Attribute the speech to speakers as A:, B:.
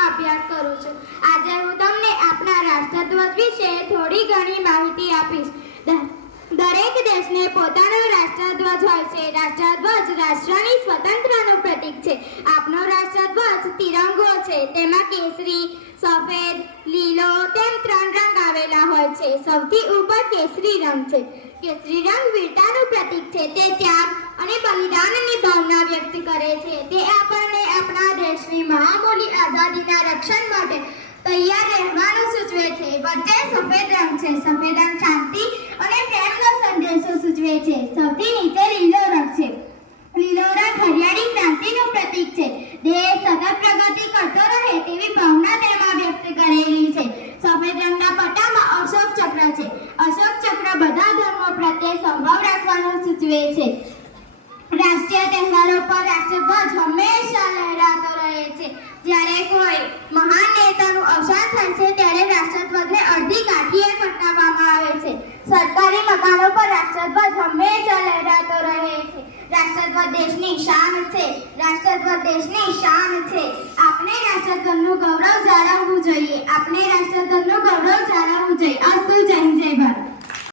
A: શાળામાં અભ્યાસ કરું છું. આજે હું તમને આપણા રાષ્ટ્રધ્વજ વિશે થોડી ઘણી માહિતી આપીશ. દરેક દેશને પોતાનો રાષ્ટ્રધ્વજ હોય છે. રાષ્ટ્રધ્વજ રાષ્ટ્રની સ્વતંત્રનું પ્રતીક છે. આપનો રાષ્ટ્રધ્વજ તિરંગો છે. તેમાં કેસરી, સફેદ, લીલો તેમ ત્રણ રંગ આવેલા હોય છે. સૌથી ઉપર કેસરી રંગ છે. કેસરી રંગ વીરતાનું પ્રતીક છે. તે ત્યાગ અને બલિદાનની ભાવના વ્યક્ત કરે છે. તે આપણા દેશની મહામૂલી આઝાદીના રક્ષણ માટે તૈયાર રહેવાનું સૂચવે છે. વચ્ચે સફેદ રંગ છે. સફેદ રંગ શાંતિ અને પ્રેમનો સંદેશો સૂચવે છે. સૌથી નીચે લીલો રંગ છે. લીલો રંગ હરિયાળી ક્રાંતિનું પ્રતીક છે. દેશ સતત પ્રગતિ કરતો રહે તેવી ભાવના તેમાં વ્યક્ત કરેલી છે. સફેદ રંગના પટ્ટામાં અશોક ચક્ર છે. અશોક ચક્ર બધા ધર્મો પ્રત્યે સંભાવ રાખવાનું સૂચવે છે. રાષ્ટ્રીય તહેવારો પર રાષ્ટ્રધ્વજ હંમેશા કોઈ મહાન નેતાનું અવસાન છે ત્યારે રાષ્ટ્રધ્વજને અડધી કાઠીએ ફટકાવવામાં આવે છે. સરકારી મકાનો પર રાષ્ટ્રધ્વજ હંમેશા લહેરાતો રહે છે. રાષ્ટ્રધ્વજ દેશની શાન છે. રાષ્ટ્રધ્વજ દેશની શાન છે. આપણે રાષ્ટ્રધ્વજનું ગૌરવ જાળવવું જોઈએ